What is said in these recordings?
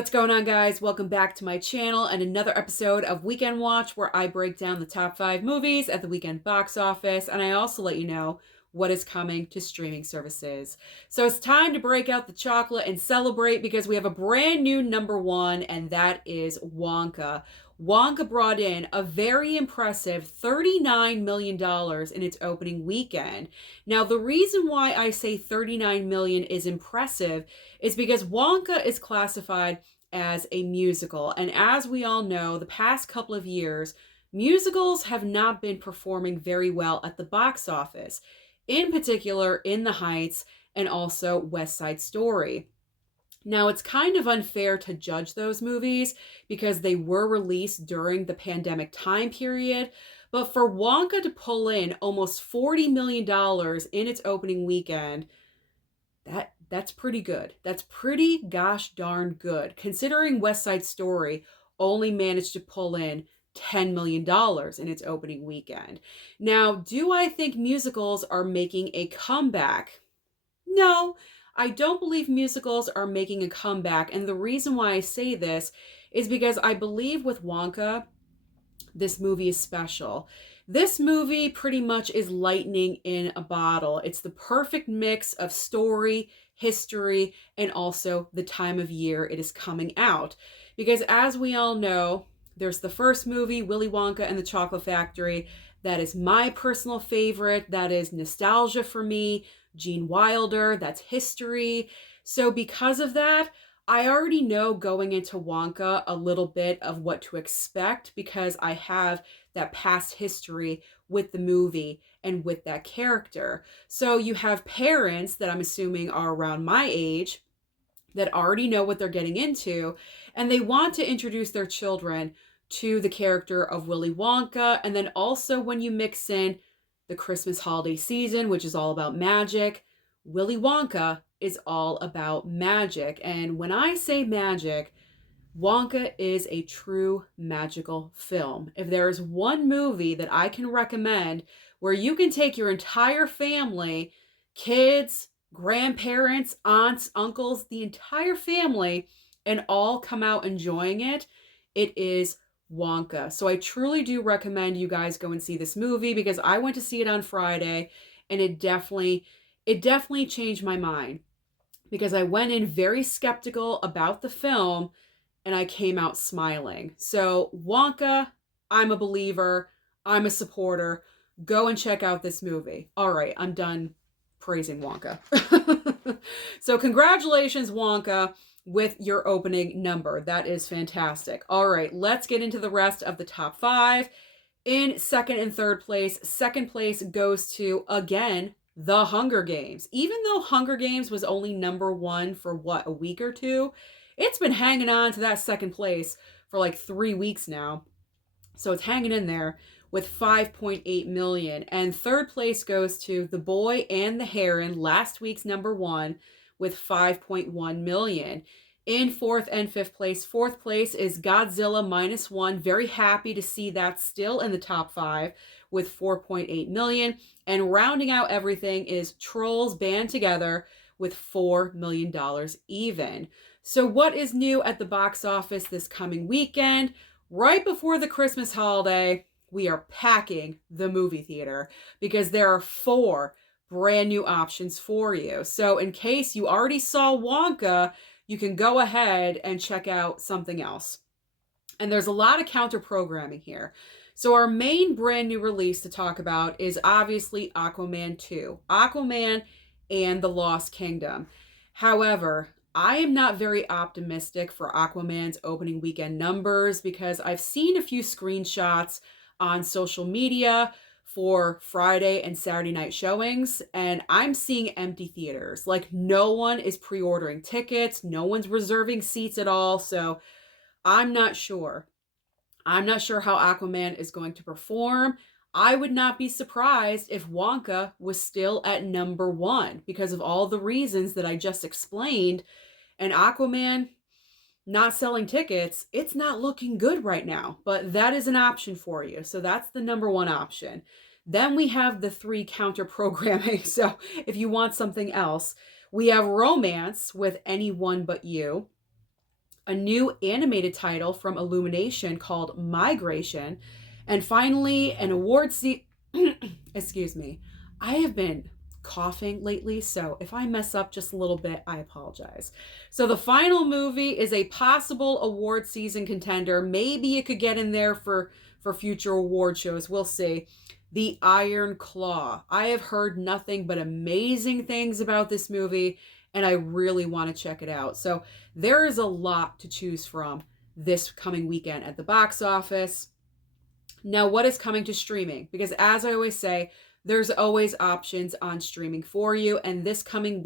What's going on, guys? Welcome back to my channel and another episode of Weekend Watch, where I break down the top 5 movies at the weekend box office, and I also let you know what is coming to streaming services. So it's time to break out the chocolate and celebrate because we have a brand new number one, and that is Wonka. Wonka brought in a very impressive $39 million in its opening weekend. Now, the reason why I say $39 million is impressive is because Wonka is classified as a musical. And as we all know, the past couple of years, musicals have not been performing very well at the box office, in particular In the Heights and also West Side Story. Now, it's kind of unfair to judge those movies because they were released during the pandemic time period. But for Wonka to pull in almost $40 million in its opening weekend, that's pretty good. That's pretty gosh darn good, considering West Side Story only managed to pull in $10 million in its opening weekend. Now, do I think musicals are making a comeback? No, I don't believe musicals are making a comeback. And the reason why I say this is because I believe with Wonka, this movie is special. This movie pretty much is lightning in a bottle. It's the perfect mix of story, history, and also the time of year it is coming out. Because as we all know, there's the first movie, Willy Wonka and the Chocolate Factory. That is my personal favorite. That is nostalgia for me. Gene Wilder, that's history. So because of that, I already know going into Wonka a little bit of what to expect because I have that past history with the movie and with that character. So you have parents that I'm assuming are around my age that already know what they're getting into, and they want to introduce their children to the character of Willy Wonka. And then also when you mix in the Christmas holiday season, which is all about magic, Willy Wonka is all about magic. And when I say magic, Wonka is a true magical film. If there is one movie that I can recommend where you can take your entire family, kids, grandparents, aunts, uncles, the entire family, and all come out enjoying it, it is Wonka. So I truly do recommend you guys go and see this movie because I went to see it on Friday and it definitely changed my mind because I went in very skeptical about the film and I came out smiling. So Wonka, I'm a believer, I'm a supporter. Go and check out this movie. All right, I'm done praising Wonka. So congratulations, Wonka, with your opening number. That is fantastic. All right, let's get into the rest of the top 5. In second and third place, second place goes to, again, The Hunger Games. Even though Hunger Games was only number 1 for what, a week or two, it's been hanging on to that second place for like 3 weeks now. So it's hanging in there with 5.8 million. And third place goes to The Boy and the Heron, last week's number 1, with 5.1 million. In fourth and fifth place is Godzilla -1. Very happy to see that still in the top 5 with 4.8 million. And rounding out everything is Trolls Band Together with $4 million even. So what is new at the box office this coming weekend? Right before the Christmas holiday, we are packing the movie theater because there are 4 brand new options for you. So in case you already saw Wonka, you can go ahead and check out something else. And there's a lot of counter programming here. So our main brand new release to talk about is obviously Aquaman 2. Aquaman and the Lost Kingdom. However, I am not very optimistic for Aquaman's opening weekend numbers because I've seen a few screenshots on social media for Friday and Saturday night showings, and I'm seeing empty theaters. Like, no one is pre-ordering tickets, no one's reserving seats at all, so I'm not sure. I'm not sure how Aquaman is going to perform. I would not be surprised if Wonka was still at number 1 because of all the reasons that I just explained. And Aquaman not selling tickets, it's not looking good right now, but that is an option for you. So that's the number 1 option. Then we have the 3 counter programming. So if you want something else, we have Romance with Anyone But You. a new animated title from Illumination called Migration, and finally an award excuse me. I have been coughing lately, so if I mess up just a little bit, I apologize. So the final movie is a possible award season contender. Maybe it could get in there for future award shows. We'll see. The Iron Claw. I have heard nothing but amazing things about this movie, and I really want to check it out. So there is a lot to choose from this coming weekend at the box office. Now, what is coming to streaming? Because as I always say, there's always options on streaming for you, and this coming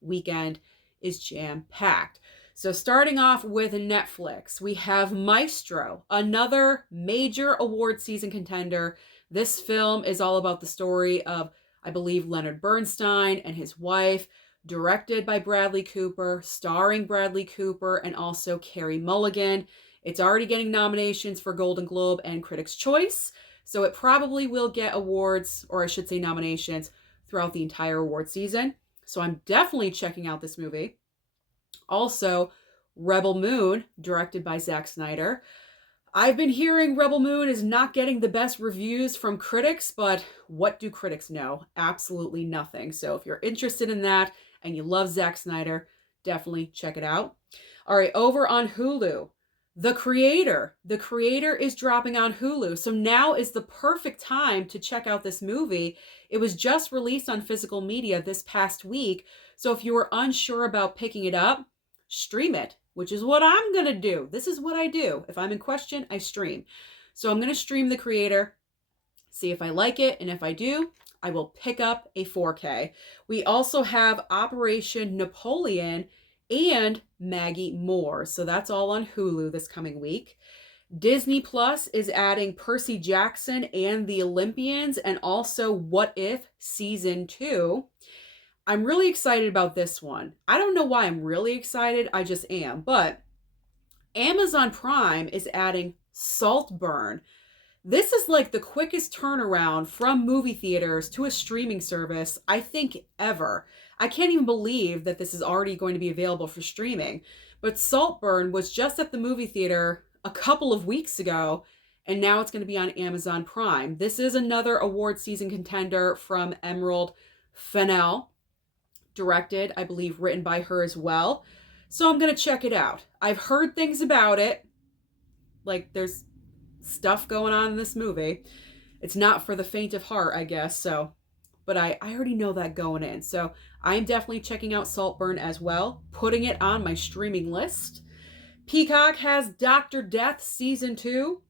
weekend is jam-packed. So starting off with Netflix, we have Maestro, another major award season contender. This film is all about the story of, I believe, Leonard Bernstein and his wife, directed by Bradley Cooper, starring Bradley Cooper, and also Carey Mulligan. It's already getting nominations for Golden Globe and Critics' Choice, so it probably will get awards, or I should say nominations, throughout the entire award season. So I'm definitely checking out this movie. Also, Rebel Moon, directed by Zack Snyder. I've been hearing Rebel Moon is not getting the best reviews from critics, but what do critics know? Absolutely nothing. So if you're interested in that and you love Zack Snyder, definitely check it out. All right, over on Hulu, The Creator. The Creator is dropping on Hulu. So now is the perfect time to check out this movie. It was just released on physical media this past week. So if you were unsure about picking it up, stream it, which is what I'm going to do. This is what I do. If I'm in question, I stream. So I'm going to stream The Creator, see if I like it, and if I do, I will pick up a 4K. We also have Operation Napoleon and Maggie Moore. So that's all on Hulu this coming week. Disney Plus is adding Percy Jackson and the Olympians, and also What If Season 2. I'm really excited about this one. I don't know why I'm really excited. I just am. But Amazon Prime is adding Saltburn. This is like the quickest turnaround from movie theaters to a streaming service, I think, ever. I can't even believe that this is already going to be available for streaming. But Saltburn was just at the movie theater a couple of weeks ago, and now it's going to be on Amazon Prime. This is another award season contender from Emerald Fennell, directed, I believe, written by her as well. So I'm going to check it out. I've heard things about it. Like, there's stuff going on in this movie. It's not for the faint of heart, I guess. So, but I already know that going in. So I'm definitely checking out Saltburn as well, putting it on my streaming list. Peacock has Dr. Death Season 2.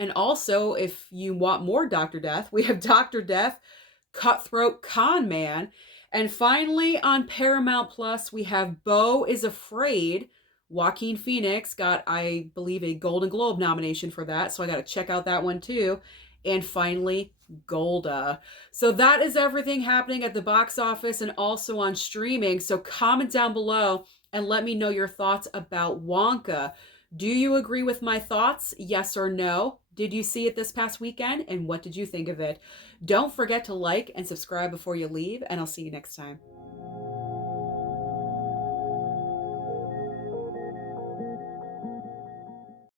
And also, if you want more Dr. Death, we have Dr. Death, Cutthroat Con Man. And finally, on Paramount Plus, we have Beau is Afraid. Joaquin Phoenix got, I believe, a Golden Globe nomination for that, so I got to check out that one too. And finally, Golda. So that is everything happening at the box office and also on streaming. So comment down below and let me know your thoughts about Wonka. Do you agree with my thoughts? Yes or no? Did you see it this past weekend? And what did you think of it? Don't forget to like and subscribe before you leave, and I'll see you next time.